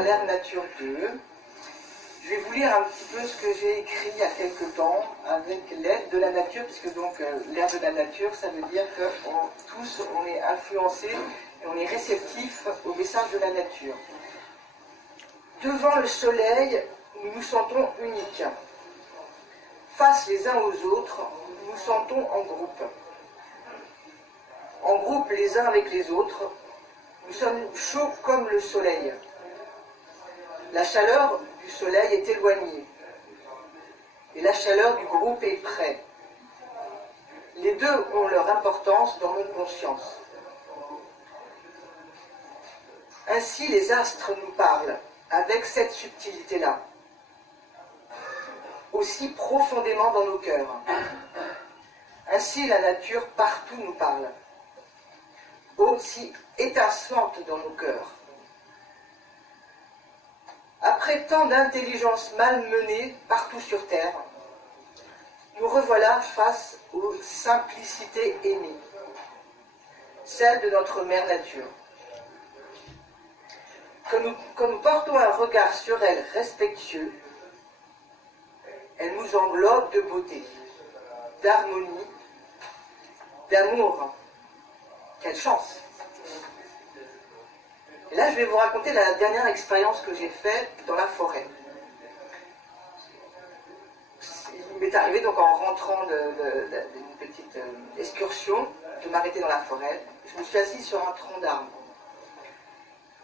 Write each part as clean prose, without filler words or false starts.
à l'ère nature 2. Je vais vous lire un petit peu ce que j'ai écrit il y a quelque temps avec l'aide de la nature, puisque donc l'ère de la nature, ça veut dire que tous on est influencés et on est réceptifs au message de la nature. Devant le soleil, nous nous sentons uniques. Face les uns aux autres, nous nous sentons en groupe. En groupe les uns avec les autres, nous sommes chauds comme le soleil. La chaleur du soleil est éloignée et la chaleur du groupe est près. Les deux ont leur importance dans notre conscience. Ainsi les astres nous parlent avec cette subtilité-là, aussi profondément dans nos cœurs. Ainsi la nature partout nous parle, aussi étincelante dans nos cœurs. Après tant d'intelligence malmenée partout sur Terre, nous revoilà face aux simplicités aimées, celles de notre mère nature. Quand nous portons un regard sur elle respectueux, elle nous englobe de beauté, d'harmonie, d'amour. Quelle chance! Et là, je vais vous raconter la dernière expérience que j'ai faite dans la forêt. Il m'est arrivé, donc en rentrant d'une petite excursion, de m'arrêter dans la forêt. Je me suis assise sur un tronc d'arbre.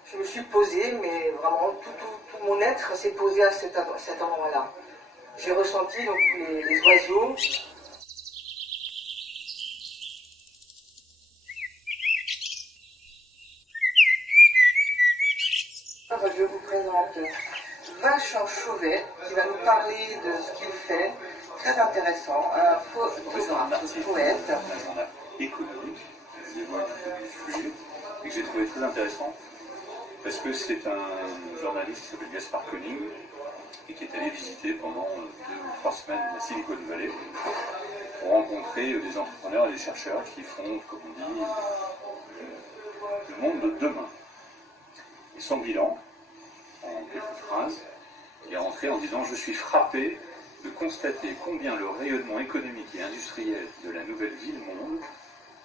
Je me suis posée, mais vraiment, tout mon être s'est posé à cet endroit-là. J'ai ressenti donc les oiseaux. Je vous présente Vincent Chauvet, qui va nous parler de ce qu'il fait. Très intéressant, un photographe, poète. Économique, des voix du sujet, et que j'ai trouvé très intéressant, parce que c'est un journaliste qui s'appelle Gaspard Koenig, et qui est allé visiter pendant 2 ou 3 semaines la Silicon Valley, pour rencontrer des entrepreneurs et des chercheurs qui font, comme on dit, le monde de demain. Et son bilan, en quelques phrases, il est rentré en disant « Je suis frappé de constater combien le rayonnement économique et industriel de la nouvelle ville-monde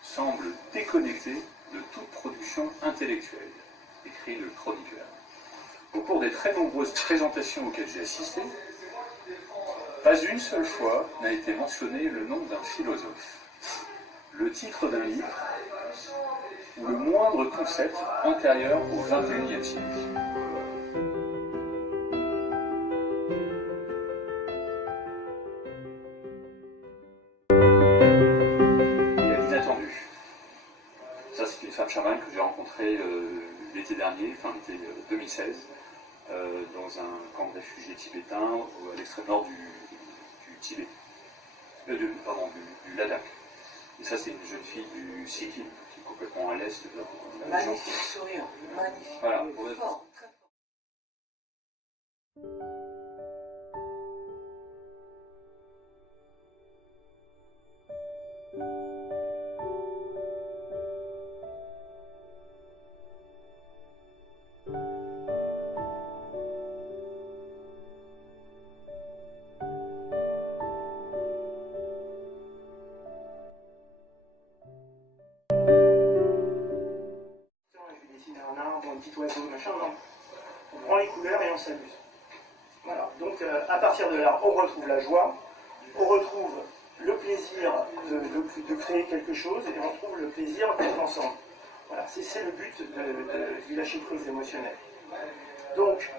semble déconnecté de toute production intellectuelle », écrit le chroniqueur. Au cours des très nombreuses présentations auxquelles j'ai assisté, pas une seule fois n'a été mentionné le nom d'un philosophe, le titre d'un livre ou le moindre concept antérieur au XXIe siècle. Et à l'inattendu. Ça, c'est une femme chamane que j'ai rencontrée l'été dernier, fin l'été 2016, dans un camp de réfugiés tibétains à l'extrême nord du Tibet, du Ladakh. Et ça, c'est une jeune fille du Sikkim, qui est complètement à l'est de la région. Magnifique sourire, magnifique. Voilà, Fort, très fort. Un arbre, un petit oiseau, machin, non. On prend les couleurs et on s'amuse. Voilà, donc à partir de là, on retrouve la joie, on retrouve le plaisir de créer quelque chose et on retrouve le plaisir d'être ensemble. Voilà, c'est le but du lâcher prise émotionnel. Donc,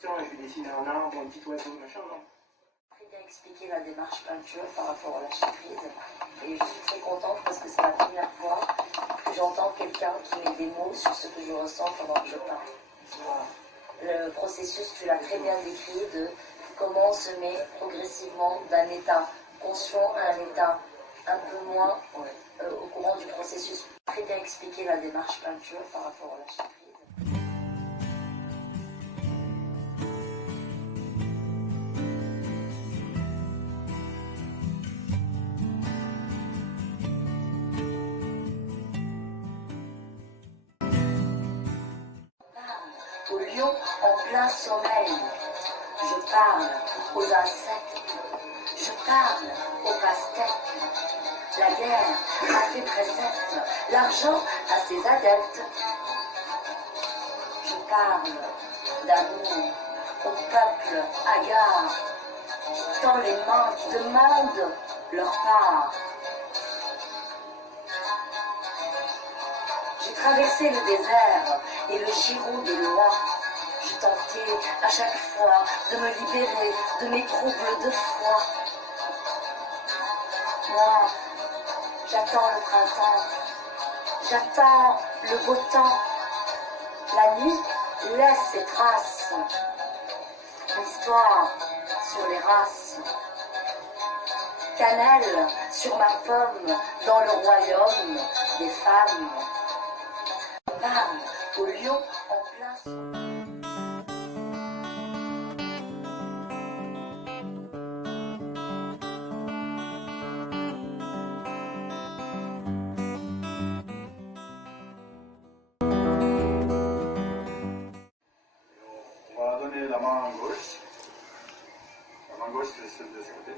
je vais dessiner un arbre, un petit oiseau, machin, non. Très bien expliqué la démarche peinture par rapport à lâcher prise. Et je suis très contente parce que c'est la première fois que j'entends quelqu'un qui met des mots sur ce que je ressens pendant que je peins. Le processus, tu l'as très bien décrit, de comment on se met progressivement d'un état conscient à un état un peu moins au courant du processus. Très bien expliqué la démarche peinture par rapport à lâcher prise. lion en plein sommeil. Je parle aux insectes. Je parle aux pastèques. La guerre a ses préceptes, l'argent a ses adeptes. Je parle d'amour au peuple hagard, dans les mains qui demandent leur part. J'ai traversé le désert et le giron de loin. Je tentais à chaque fois de me libérer de mes troubles de foi. Moi, j'attends le printemps, j'attends le beau temps. La nuit laisse ses traces, l'histoire sur les races. Cannelle sur ma pomme dans le royaume des femmes. On parle au lion en place. On va donner la main gauche. La main gauche, c'est celle de ce côté.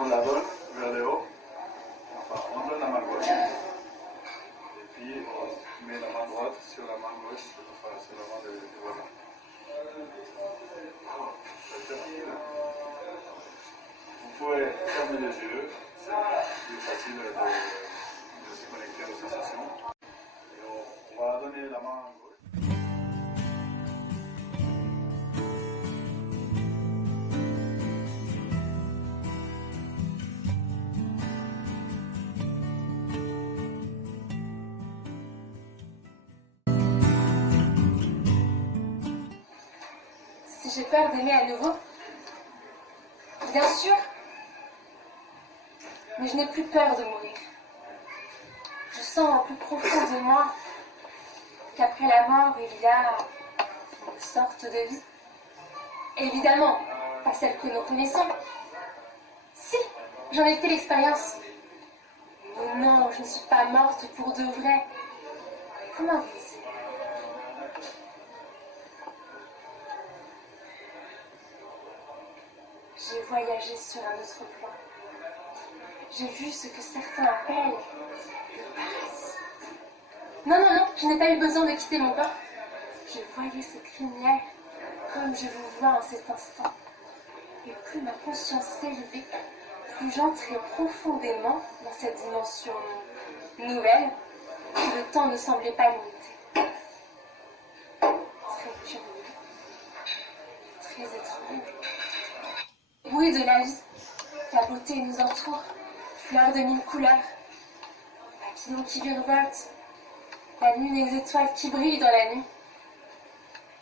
On la donne vers le haut. Enfin, on donne la main gauche. Et puis, on met la main droite sur la main gauche, enfin, sur la main du voisin. Vous pouvez fermer les yeux. C'est plus facile de se connecter aux sensations. Et on va donner la main gauche. Si j'ai peur d'aimer à nouveau, bien sûr, mais je n'ai plus peur de mourir. Je sens au plus profond de moi qu'après la mort, il y a une sorte de vie. Évidemment, pas celle que nous connaissons. Si, j'en ai fait l'expérience. Mais non, je ne suis pas morte pour de vrai. Comment dire? J'ai voyagé sur un autre plan. J'ai vu ce que certains appellent le paradis. Non, non, non, je n'ai pas eu besoin de quitter mon corps. Je voyais cette lumière comme je vous vois en cet instant. Et plus ma conscience s'élevait, plus j'entrais profondément dans cette dimension nouvelle, où le temps ne semblait pas limité. Très curieux, très étrange. Bruit de la vie, la beauté nous entoure, fleurs de mille couleurs, papillons qui virevoltent, la lune et les étoiles qui brillent dans la nuit,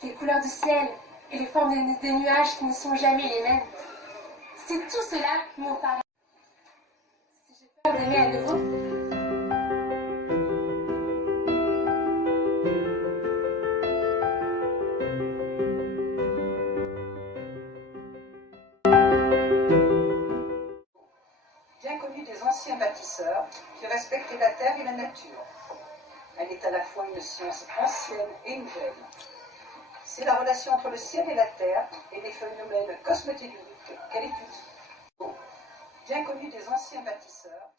les couleurs du ciel et les formes des nuages qui ne sont jamais les mêmes. C'est tout cela qui m'en parle. Si j'ai peur d'aimer à nouveau, bien connue des anciens bâtisseurs qui respectaient la terre et la nature. Elle est à la fois une science ancienne et nouvelle. C'est la relation entre le ciel et la terre et les phénomènes cosmotelluriques qu'elle étudie. Bien connue des anciens bâtisseurs.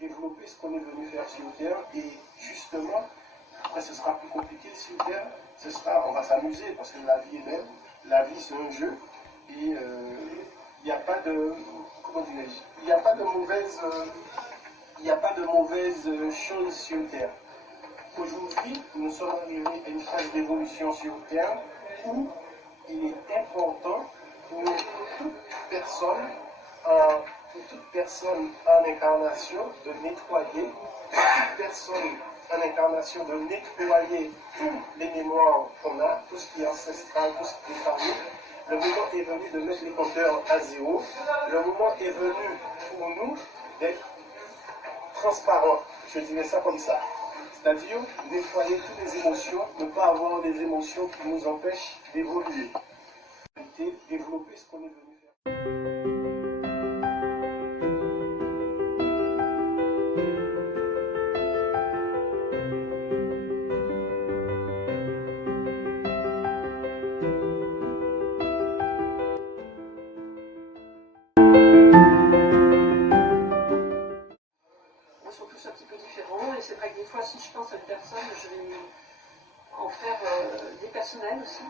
Développer ce qu'on est venu faire sur Terre et justement, après ce sera plus compliqué sur Terre, on va s'amuser parce que la vie est belle, la vie c'est un jeu et il n'y a pas de, comment dirais-je, il n'y a pas de mauvaises choses sur Terre. Aujourd'hui, nous sommes arrivés à une phase d'évolution sur Terre où il est important pour toute personne en incarnation de nettoyer, toute personne en incarnation de nettoyer tous les mémoires qu'on a, tout ce qui est ancestral, tout ce qui est famille. Le moment est venu de mettre les compteurs à zéro. Le moment est venu pour nous d'être transparents. Je dirais ça comme ça. C'est-à-dire nettoyer toutes les émotions, ne pas avoir des émotions qui nous empêchent d'évoluer. Développer ce qu'on est venu faire. Sont tous un petit peu différents et c'est vrai que des fois si je pense à une personne je vais en faire des personnels aussi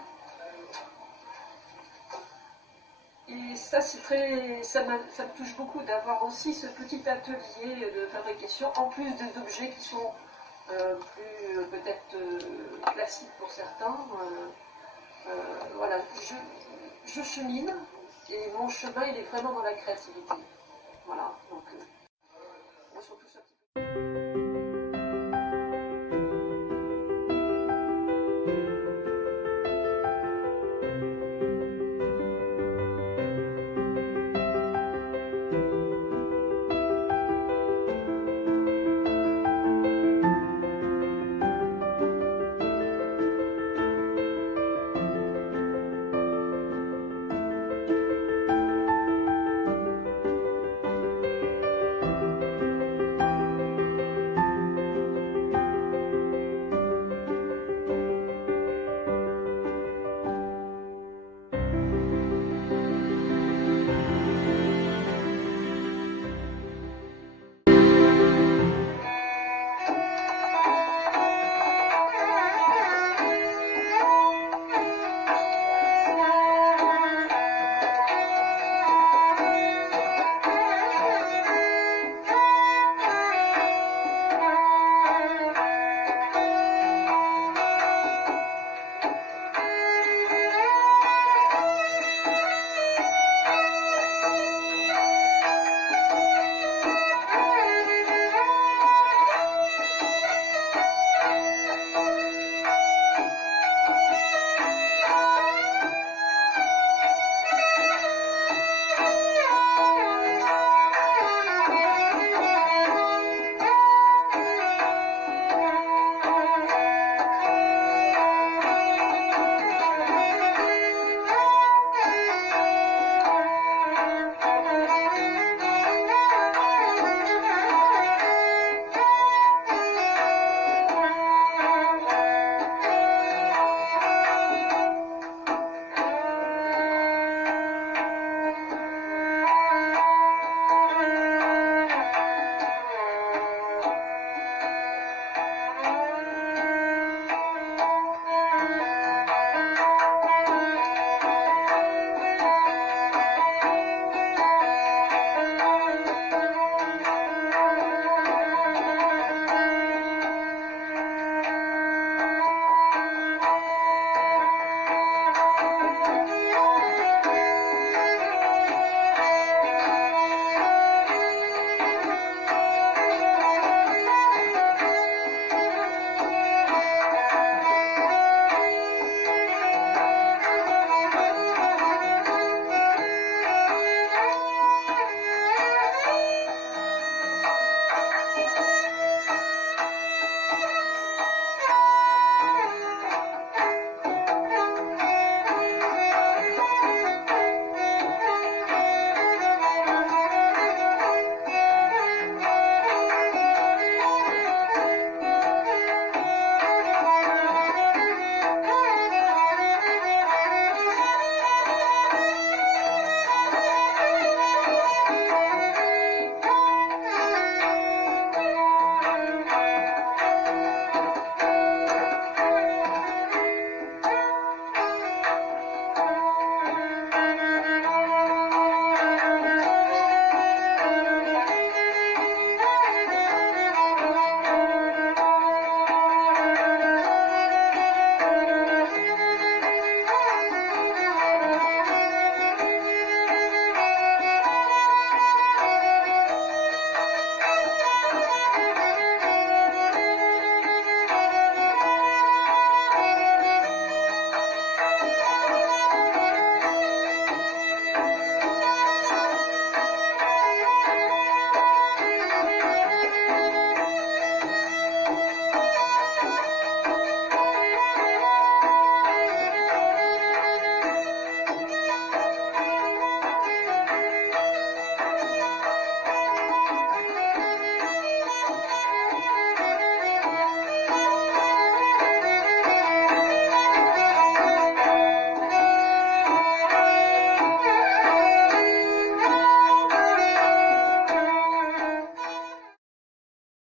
et ça c'est très ça me touche beaucoup d'avoir aussi ce petit atelier de fabrication en plus des objets qui sont plus peut-être classiques pour certains voilà je chemine et mon chemin il est vraiment dans la créativité voilà donc surtout ça.